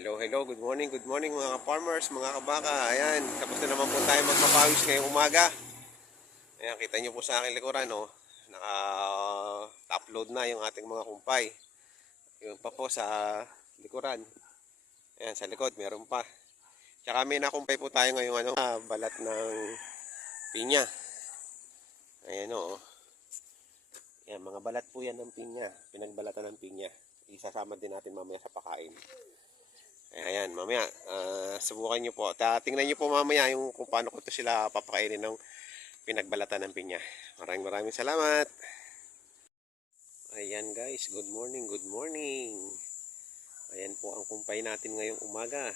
Hello, hello. Good morning, good morning mga farmers, mga kabaka. Ayan, tapos na naman po tayo magpapawis ngayong umaga. Ayan, kita nyo po sa aking likuran, no? Naka-upload na yung ating mga kumpay. Yun pa po sa likuran. Ayan, sa likod, meron pa. Tsaka may nakumpay po tayo ngayong ano, ah, balat ng pinya. Ayan, o. Ayan, mga balat po yan ng pinya. Pinagbalatan ng pinya. Isasama din natin mamaya sa pakain. Ayan, mamaya, ah, subukan nyo po. Ta tingnan nyo po mamaya yung kung paano ko to sila papakainin ng pinagbalatan ng pinya. Maraming maraming salamat. Ayan guys, good morning, good morning. Ayan po ang kumpay natin ngayong umaga.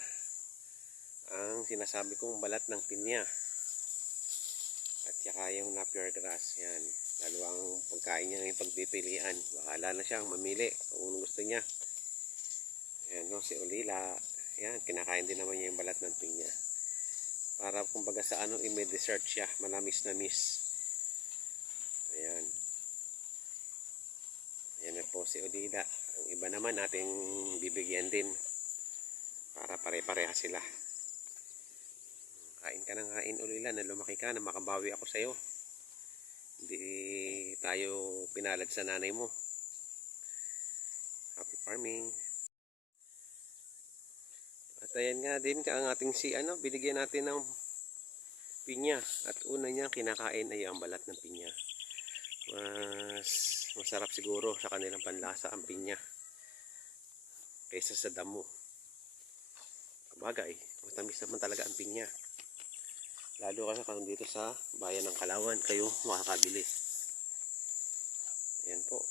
Ang sinasabi kong balat ng pinya. At saka yung napier grass. Yan. Dalawang pagkain niya yung pagpipilian. Bahala na siyang mamili kung gusto niya. Ayan, no, si Ulila. Ayan, kinakain din naman niya yung balat ng pinya. Para kumbaga sa ano, eh, may dessert siya. Manamis na miss. Ayan. Ayan na po si Ulila. Ang iba naman nating bibigyan din. Para pare-pareha sila. Kain ka ng kain, Ulila, na lumaki ka, na makabawi ako sa'yo. Hindi tayo pinalad sa nanay mo. Happy farming. Ayan nga din ang ating si ano, binigyan natin ng pinya. At una niya kinakain ay ang balat ng pinya. Mas masarap siguro sa kanilang panlasa ang pinya. Kaysa sa damo. Kabagay, matamis naman talaga ang pinya. Lalo kasi kung dito sa bayan ng Kalawan kayo makakabili. Ayan po.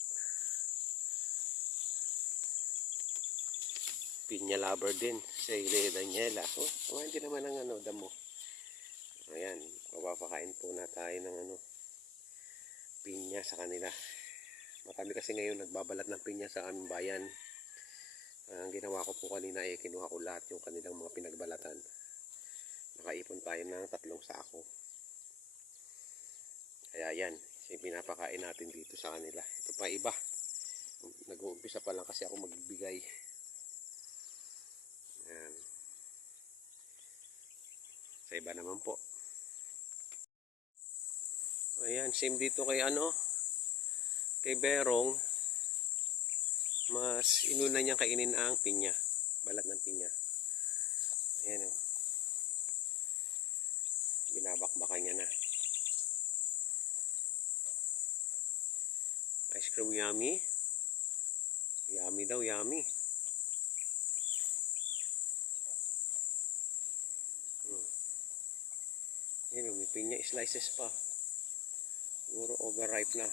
Pinya lover din. Si Ile Daniela. Oh, kumain din naman ng ano, damo. Ayan. Papapakain po na tayo ng ano, pinya sa kanila. Marami kasi ngayon nagbabalat ng pinya sa aming bayan. Ang ginawa ko po kanina ay kinuha ko lahat yung kanilang mga pinagbalatan. Nakaipon tayo ng tatlong sako. Kaya yan, yung pinapakain natin dito sa kanila. Ito pa iba. Nag-uumpisa pa lang kasi ako magbibigay. Yan. Sa iba naman po. Ayan, same dito kay ano, kay Berong. Mas inuna niyang kainin ang pinya. Balat ng pinya. Ayan o. Binabakbakan niya na. Ice cream yummy. Yummy daw, yummy. Yan may pinya slices pa. Siguro overripe na.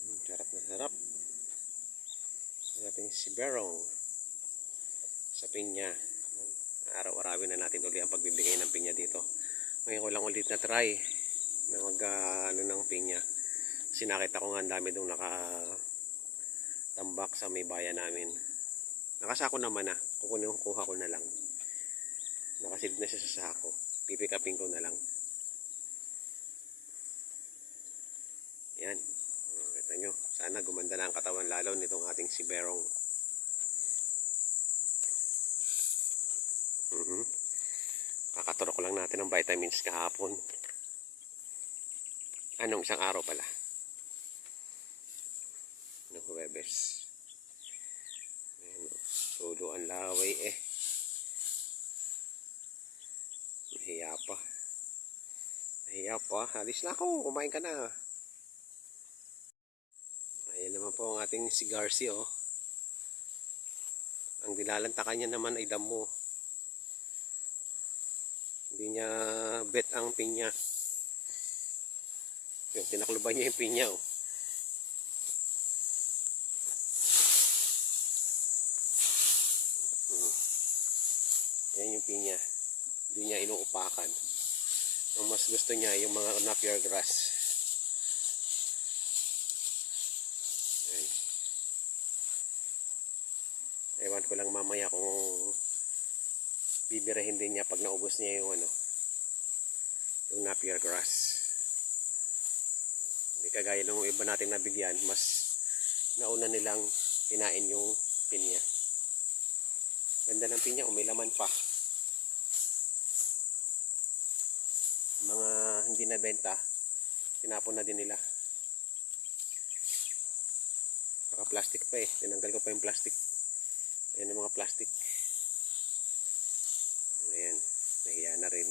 Mm, sarap na sarap. Natin si Berong sa pinya. Araw-arawin na natin uli ang pagbibigay ng pinya dito. Ngayon ko lang ulit na try na mag ano ng pinya. Kasi nakita ko nga ang dami dong naka tambak sa may bayan namin. Nakasako naman na. Kukunin kuha ko na lang. Nakasilid na siya sa sako. Pipikapin ko na lang. Yan. Ah, Kita nyo. Sana gumanda na ang katawan lalo nitong ating si Berong. Mhm. Kakaturok ko lang natin ng vitamins kahapon. Anong isang araw pala? Anong Huwebes? Ang laway eh. Nahiya pa. Nahiya pa. Alis na ako. Kumain ka na. Ayan naman po ang ating si Garcia oh. Ang dilalantakan niya naman ay damo. Hindi niya bet ang pinya. Yung tinakluban niya yung pinya oh. Yan yung pinya. Hindi niya inuupakan. Ang mas gusto niya yung mga napier grass. Ayan. Ewan ko lang mamaya kung bibirahin din niya pag naubos niya yung ano yung napier grass. Hindi kagaya ng iba natin nabigyan, mas nauna nilang kinain yung pinya. Ganda ng pinya, umilaman pa. Mga hindi nabenta, tinapon na din nila. Naka-plastic pa eh. Tinanggal ko pa yung plastic. Ayan mga plastic. Ayan, nahiya na rin.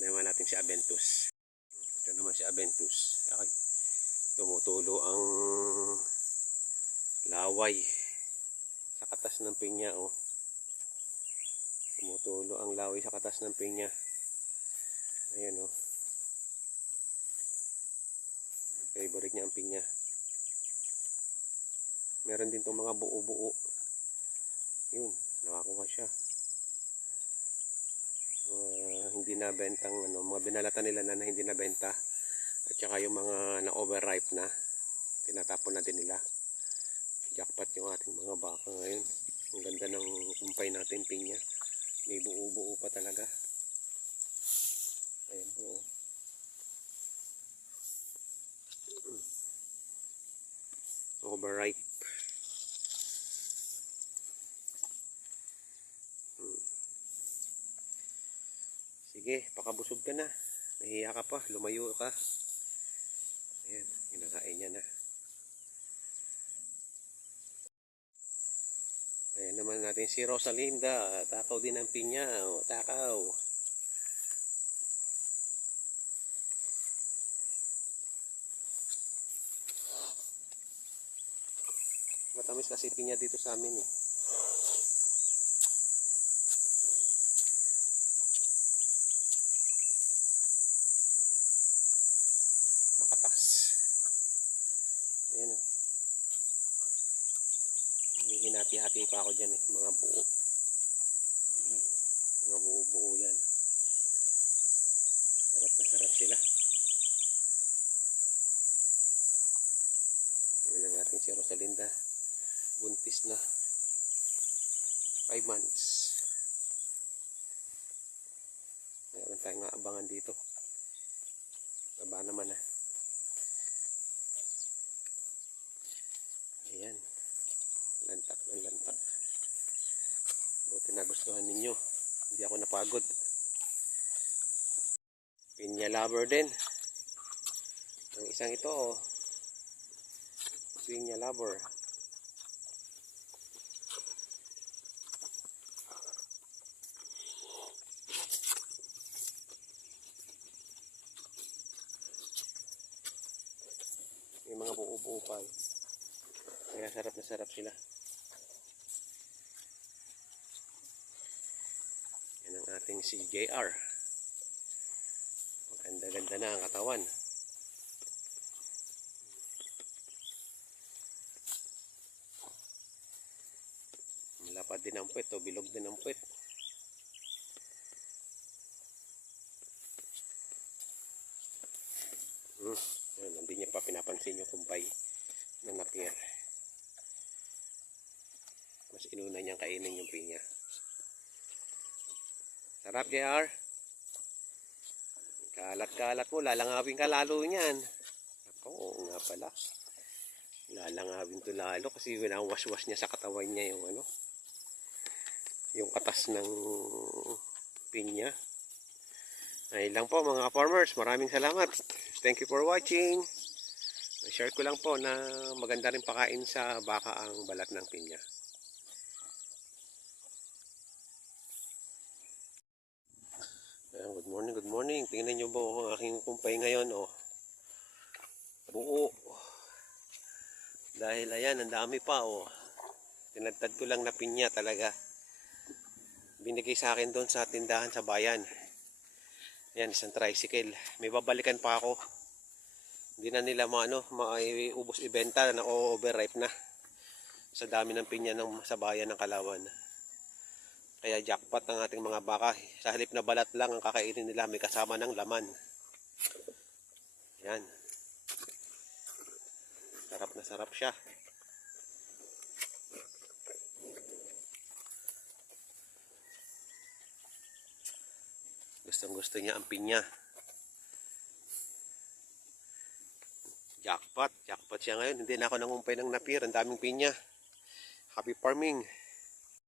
Naman natin si Aventus. Ito naman si Aventus. Ay, tumutulo ang laway sa katas ng pinya oh. Tumutulo ang laway sa katas ng pinya. Ayan oh. Favorite niya ang pinya. Meron din tong mga buo-buo. Yun, nakakuha siya. Uh, hindi na bentang ano, mga binalata nila na, na hindi na benta. At saka yung mga na overripe na, tinatapon na din nila. Jackpot yung ating mga baka ngayon. Ang ganda ng kumpay natin pinya. May buo-buo pa talaga. Ayan po. oh. Overripe. Hmm. Sige, pakabusog ka na. Nahiya ka pa, lumayo ka. Ayan, kinakain niya na. Ayan naman natin si Rosalinda. Takaw din ang pinya. O, takaw. Matamis kasi pinya dito sa amin eh. Makatas. Ayan o. Hinati-hati pa ako dyan eh. Mga buo. Mga buo-buo yan. Sarap na sarap sila. Yan ang ating si Rosalinda. Buntis na. 5 months. Meron tayong abangan dito. Baba naman ah. Ayan. Lantak ng lantak. Buti nagustuhan ninyo. Hindi ako napagod. Pinya lover din. Ang isang ito oh. Pinya lover. Mga buo-buo pa eh. Kaya sarap na sarap sila. Yan ang ating si JR. Maganda-ganda na ang katawan. Malapad din ang puwet o bilog din ang puwet. Hmm. Pa pinapansin yung kumpay na napir. Mas inuna niyang kainin yung pinya. Sarap, JR. Kalat-kalat mo, lalangawin ka lalo niyan. Ako, oo nga pala. Lalangawin to lalo kasi winawash-wash niya sa katawan niya yung ano, yung katas ng pinya. Ay lang po mga farmers, maraming salamat. Thank you for watching. Share ko lang po na maganda rin pakain sa baka ang balat ng pinya. Good morning, good morning. Tingnan nyo po ang aking kumpay ngayon. Oh. Buo. Dahil ayan, ang dami pa. Oh. Tinagtad ko lang na pinya talaga. Binigay sa akin doon sa tindahan sa bayan. Ayan, isang tricycle. May babalikan pa ako. Hindi na nila maano, maiubos ibenta na overripe na. Sa dami ng pinya ng sa bayan ng Kalawan. Kaya jackpot ang ating mga baka. Sa halip na balat lang ang kakainin nila, may kasama ng laman. Yan. Sarap na sarap siya. Gustong gusto niya ang pinya. Jackpot. Jackpot siya ngayon. Hindi na ako nangumpay ng napir. Ang daming pinya. Happy farming.